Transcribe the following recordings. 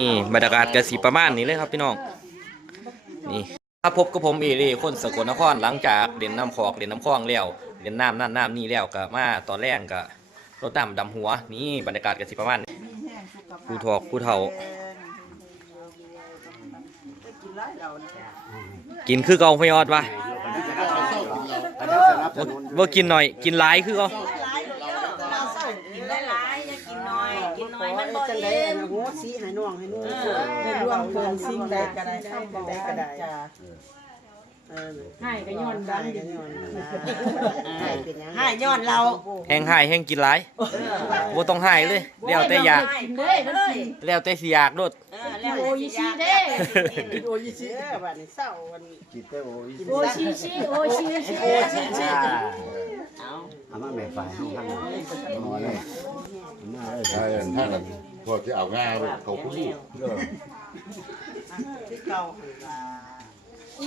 นี่บรรยากาศกสีประมาณนี้เลยครับพี่น้องนี่ถ้าพบกับผมเอเรคนสกลนครหลังจากเล่นน้ำขอกเล่นน้ำคลองแล้วเล่นน้ำนั่นน้ำนี่แล้วก็มาตอนแรกก็รถดำดำหัวนี่บรรยากาศกสีประมาณกูถอกผู้เฒ่า กินคือเกาพยอดวะบ่บ่กินหน่อยกินหลายคือเกา กินหลายๆอย่ากินน้อย กินน้อยมันบ่ จัง เอ ได๋ งโหสีให้น้องให้นุ่งได้รวมเพิ่นสิ่งใดก็ได้ทำใดก็ได้ จ้า เออ ให้ก็ย้อนดังให้ย้อนให้เป็นหยังให้ย้อนเราแห้งหายแห้งกินหลายบ่ต้องหายเลยแล้วแต่อยากให้เด้เลยแล้วแต่สิอยากโดดเออแล้วโออิชิเด้โอ้ยสิเด้อบัดนี้เศร้าวันจิตเตอร์โอ้ยโอชิชิโอชิชิโอ้ชิชิเอาอามาแม่ฝ่ายห้องข้างหลังนอนเลยมาเลยใช่ถ้าเราพอจะเอาง่ายเขาพูดที่เก่าหั่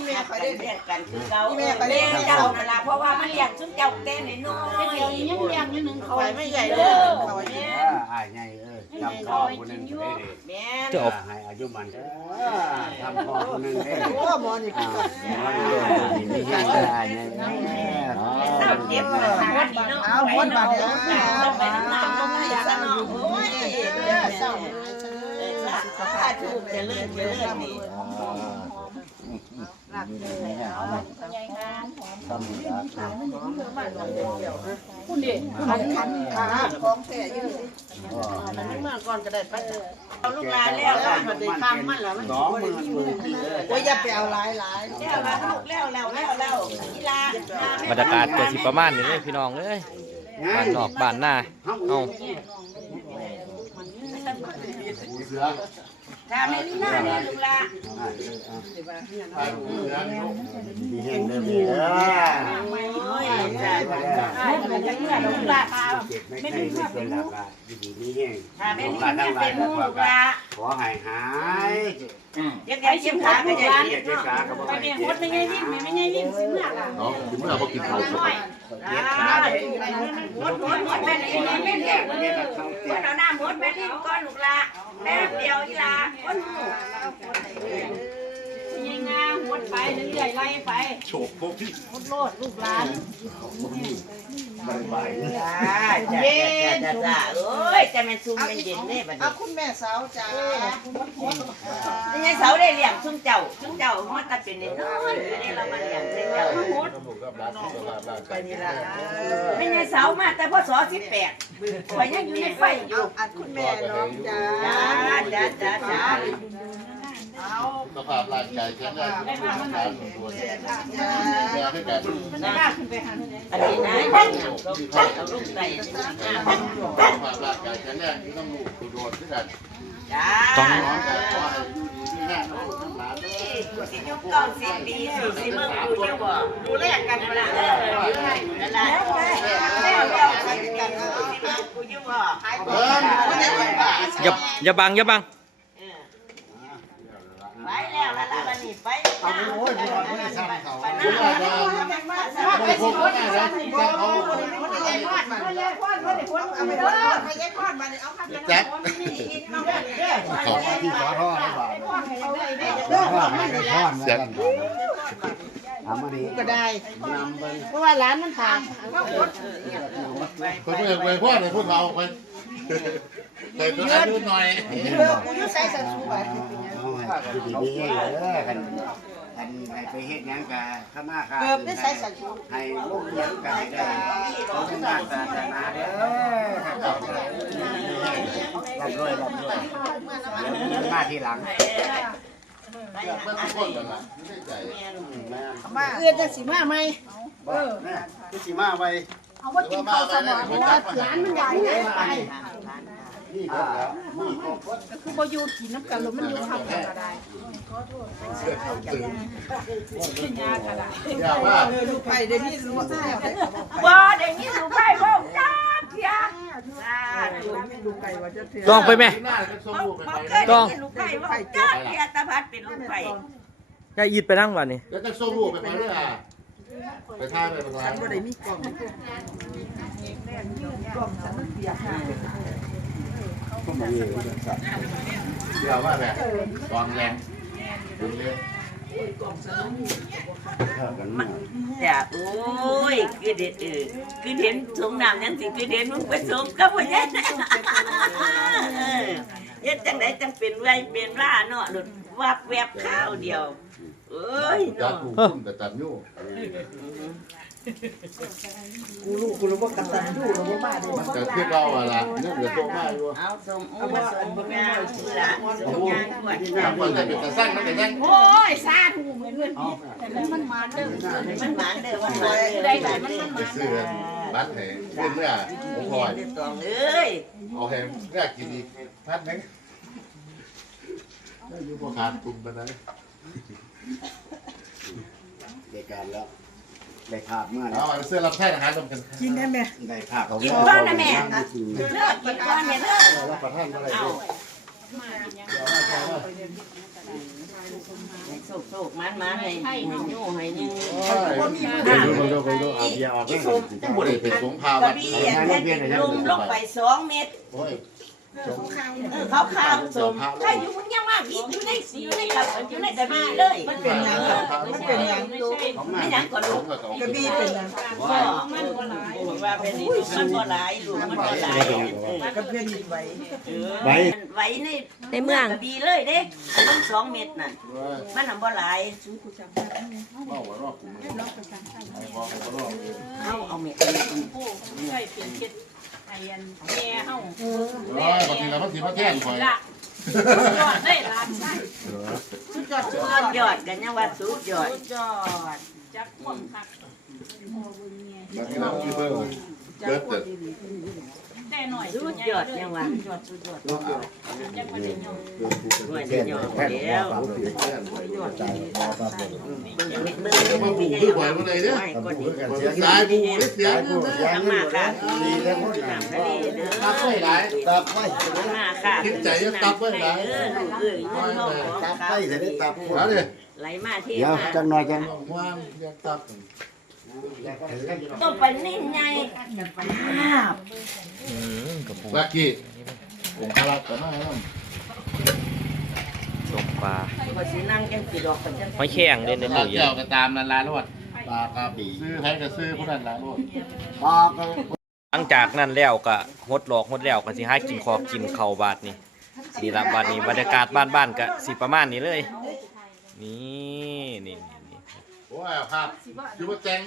นล่ะอีแม่เขาได้เรียกกันคือเก่าอีแม่เขาเรียกเจ้านั่นล่ะเพราะว่ามันเรียกชุดเจ้าแก่น้อยเดี๋ยวนี้ยังเลี้ยงอยู่หนึงเขาไฟไม่ใหญ่เด้อเขาให้เออายไงเออจำพ่อคนนึงได้เลยแม่จะอาให้อายุมันเออทำพ่อคนนึงได้เลยโอ้หมอนี่ก็หมอนี่เลยมีเงี้ยเลยอายใหญ่เก็บมาเนาะเอาหมดบัดนี้เอไปน้ำน้ำก็ไม่อยากเนาะโอ้ย เด้อเศร้าสาธุเจริญเจริญนี่ทำดีครับคุณดิคันคันขาของแท้ยู่สิอันนี้มาก่อนก็ได้ไปเอาลูกลาแล้วแล้วมันได้คำมันแล้วมันสองหมื่นหมื่นปีเลยโอ้ยอย่าไปเอาหลายหลายแล้วแล้วลูกแล้วแล้วแล้วแล้วกีฬาบรรยากาศเกิดสีประมาณนี้เลยพี่น้องเอ้ยบ้านนอกบ้านหน้าเอาเสือ ถ้าไม่มีหน้าเนี่ยลูกลานไปเสือนี่มีแห้งเด้อมีเด้อโอ้ยจ้าจ้ามันจะเมื่ลูกหลานเจ็บไม่ใช่ไม่เป็นหลักอะดีๆมีแห้งถ้าไม่มีเนี่ยเป็นลูกหลาขอหายหายยังไงชิมขาก็จะเจ็บเจ็บขาก็บอกไปให้เนี่ยเจ็ฮดไม่ไงลิ้นไม่ไงลิ้นสิเมื่อละเนาะถึงเมื่อเรากินเขาสดเจ็บขาเลยหดหมดหมดแม่นี่แม่นี่คนเอาหน้าหมดแม่นี่ ก้อนลูกหลานแป๊บเดียวอีหลาคนหูยังงาฮดไปเรื่อยๆไล่ไปโฉบพวกพี่ฮดโลดลูกหลาน จ้าจ้าจ้าจ้าเอ้ยจะมันซุ่มมันเย็นแน่บัดเอานี้คุณแม่สาวจ้านี่ไงเสาได้เลี้ยงซุ่มเจ้าซุ่มเจ้าฮอดตาเป็นน้อยนี่เรามาเลี้ยงเจ้าฮดไปนี่ละไม่ไงเสามาแต่พศสิบแปดข่อยยังอยู่ในไฟอยู่อันคุณแม่น้องจ้าจ้าจ้าจ้าจ้า สภาพร่างกายแข็งแรงการตัวแม่ให้แบบอันนี้นะเอาลูกใส่สภาพร่างกายแข็งแรงต้องลูกตัวโดนด้วยกันจ้าน้องกันขอให้อยู่ดีที่แน่น้องทั้งหลายสิยุคเก้าสิบปีสี่สิบเมื่อกูเที่ยวบ่ดูแลกันมาละนั่นและแล้วแล้วกันกันกูยู่บ่เบิ้งอย่าอย่าบังอย่าบัง ไปแล้วละละบัดนี้ ไปโอ้ยพวกเราไม่ได้ทำเขาไม่ได้ทำไม่พบไม่ได้นะแต่เขาเอาไปพ่อไปยักพ่อมาเอาข้าวแจ๊บขอที่ขอท่อได้บ่พ่อไม่ได้พ่อเสียงทำมาดีก็ได้นำเบิ้งเพราะว่าร้านมันทางคนไม่เคยพ่อเลยพูดเราไปเคยตัวอายุหน่อยเลิกกูอยู่ใส่สัตว์สูบเอาให้ดีๆเลยคัน คันให้ไปเฮ็ดหยังกะข้ามาค่ะเกือบได้ใส่สัตว์สูบให้ลูกหยังกะให้ได้เขาเป็นงานศาสนาเด้อรับรวยรับรวยเดี๋ยวมาทีหลังเมื่อคนกันละไม่ได้ใจมาเอื้อจะสิมาไหมเออคือสิมาไว้เอาว่ากินข้าวสมองเพราะว่าหลานมันใหญ่ไงไป นี่ก็แล้วนี่ก็ก็คือบ่อยู่กินน้ำกันแล้วมันอยู่ทำกันก็ได้เสื้อเขาตึงกินยาก็ได้อย่าว่าเออลูกไปเดี๋ยวนี้รู้แล้วบ่ได้ยินลูกไผ่บ่จ้าเถียงจ้าลูกไก่ว่าจะเถื่อลองไปไหมหน้าก็สมบูรณ์บ่ไปเคยได้ยินลูกไผ่บ่จ้าเถียตาพัดเป็นลูกไผ่อย่าอีดไปนั่งวันนี้แล้วจะสมบูรณ์ไปไหมเนี่ยไปท่าไปตรงนั้นบ่ได้มีกล่องกล่องฉันมันเปียกต้องมี เดี๋ยวว่าแบบกองแรงดึงเลยจ้ะโอ้ยคือเด็ดเออคือเห็นสงน้ำยังสิคือเห็นมึงไปสมกับพ่อใหญ่เออเฮ็ดจังไดจังเป็นไว้เป็นร่าเนาะหลุดวับแวบข้าวเดียวเอ้ยเนาะกูคุ้มแต่ตันยู่ กูรู้กูรู้ว่ากตันยูรู้ว่าบ้าดีแต่เพื่อเราอะไรเนี่ยเหลือตัวมากอยู่เอาสมเอามาสมบ่งามคือละงานกวดน้ำมันจะเป็นตะสั่งมันจะยังโอ้ยซาถูเหมือนเงินมันมาเด้อมันมาเด้อมันมาเด้อได้หลายมันไปซื้อบัตรให้เพื่อนเมื่อผมคอยเอตองเอ้ยเอาให้เมื่อกินอีกพัดนึงอยู่บ่ขาดตุ่มไปไหนได้การแล้ว ได้ขาดเมื่อเอาเสื้อรับแพทย์อาหารรวมกันกินได้ไหมได้ขาดเขากินก้อนนะแม่เลิกกินก้อนเนี่ยเด้อรับประทานอะไรเอาด้วยให้สุกๆมันๆให้ให้ยู่ให้ยืนไปดูไปดูไปดูเอาเบียร์ออกให้หน่อยที่บุหรี่เป็นสงพาก็วัดพี่เห็นลุมลงไปสองเม็ดโอ้ย เออเขาข้าวสมถ้าอยู่มึงยังว่าอีกอยู่ในสีอยู่ในกับอยู่ในกระบี่เลยมันเป็นยังมันเป็นอย่างตัวไม่ยังก็ลูกกระบี่เป็นอย่างก็มันบ่หลายว่าเป็นนี่มันบ่หลายลูกมันบ่หลายกระเพียงอีกไว้ไว้ไว้ในในเมืองกระบี่เลยเด้มันสองเม็ดน่ะมันน่ะบ่หลายเมาว่ารอบกูมือไอ้บอกไอ้บอกเอาเม็ดใช่เป็นเจ็ด อ้ยันแม่เฮาโอ้ยบางทีเราบางทีมาแท่นคอยละยอดได้ล้านใช่สุดยอดสุดสุดยอดกันยังว่าสุดยอดยอดจักพ่วงคักบางทีเรามีเบอร์เกิดเกิด ได้หน่อยสุดยอดยังว่าจักประเด็นยอดหน่วยจะยอดแล้วเม็ดมือมามีบูให้คือว่าบ่อยมาเลยเนี่ยไม่ก็ดีสายบูนี่เสียงทำมาค่ะน้ำทะเลเด้อตับไว้หลายตับไว้มาค่ะเด้อลูกเอ้ยมันท้องของตับเขาไว้จะได้ตับเอาดิไหลมาเทเดี๋ยวมาจังหน่อยจังว่างยังตับ ตัวปันนิ่ไงภาพอืมกระปูลักกี้ผมคารากันมาแล้วต้มปลาก็สินั่งจังสิดอกกันจังหอยแข็งเด่นในลาตู้เย็เจ้านก็ตามนั่นลาลวดปลากระบี่ซื้อให้ก็ซื้อผู้นั้นลาลวดปลากระหลังจากนั้นแล้วก็หดหลอกหดแล้วก็สิหากินขอบกินข้าวบาดนี่นี่ละบาดนี้บรรยากาศบ้านๆก็สิประมาณนี้เลย นี่นี่นี่นี่โอ้ยภาพคือว่าแจง